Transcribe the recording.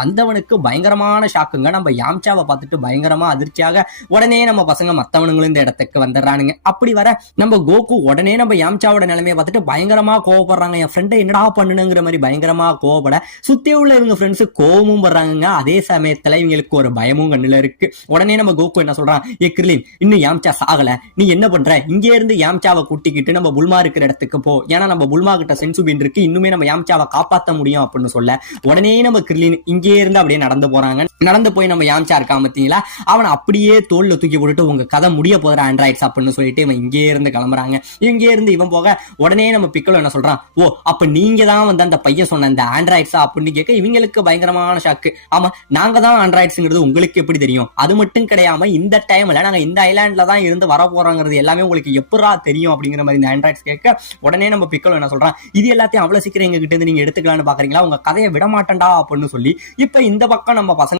வந்தவனுக்கு பயங்கரமான ஷாக்குங்க நம்ம யாம்சாவை பார்த்துட்டு பயங்கரமா அதிர்ச்சியாக உடனே நம்ம பசங்க மத்தவனுங்களும் இந்த இடத்துக்கு வந்துடுறானுங்க. அப்படி வர நம்ம கோகு உடனே நம்ம யாம்சாவோட நிலைமையை பார்த்துட்டு பயங்கரமா கோவப்படுறாங்க. என் ஃப்ரெண்டை என்னடா பண்ணுனுங்கிற மாதிரி பயங்கரமா கோவப்பட சுத்தி உள்ள இவங்க ஃப்ரெண்ட்ஸ் கோவமும் படுறாங்க அதே சமயத்துல இவங்களுக்கு ஒரு பயமும் கண்ணுல இருக்கு. உடனே நம்ம கோகு என்ன சொல்றான்? ஏ கிர்லின் இன்னும் யாம்சா சாகல. நீ என்ன பண்ற? இங்கே இருந்து யாம்சாவை கூட்டிக்கிட்டு நம்ம புல்மா இருக்கிற இடத்துக்கு போ. ஏன்னா நம்ம புல்மா கிட்ட சென்சுபின் இருக்கு. இன்னுமே நம்ம யாம்சாவை காப்பாற்ற முடியும் அப்படின்னு சொல்ல. உடனே நம்ம கிர்லின் இங்க இருந்து அப்படியே நடந்து போறாங்க. நடந்து போய் நம்ம யாம்சா இருக்கா பார்த்தீங்களா? அவனை அப்படியே தோல்ல தூக்கி போட்டுட்டு உங்க கதை முடிய போகிற ஆண்ட்ராய்ட்ஸ் அப்படின்னு சொல்லிட்டு இவன் இங்கே இருந்து கிளம்புறாங்க. இங்கே இருந்து இவன் போக உடனே நம்ம பிக்கலோ என்ன சொல்றான்? ஓ அப்ப நீங்க தான் வந்து அந்த பையன் சொன்ன அந்த ஆண்ட்ராய்ட்ஸா அப்படின்னு கேட்க இவங்களுக்கு பயங்கரமான ஷாக்கு ஆமா நாங்க தான் ஆண்ட்ராய்ட்ஸுங்கிறது உங்களுக்கு எப்படி தெரியும்? அது மட்டும் கிடையாம இந்த டைம்ல நாங்க இந்த ஐலாண்ட்ல தான் இருந்து வர போறோங்கிறது எல்லாமே உங்களுக்கு எப்படா தெரியும்? அப்படிங்கிற மாதிரி இந்த ஆண்ட்ராய்ட்ஸ் கேட்க உடனே நம்ம பிக்கலோ என்ன சொல்றான்? இது எல்லாத்தையும் அவ்வளவு சீக்கிரம் எங்க கிட்ட இருந்து நீங்க எடுத்துக்கலாம்னு பாக்குறீங்களா? உங்க கதையை விட மாட்டேன்டா அப்படின்னு சொல்லி இப்ப இந்த பக்கம் நம்ம பசங்க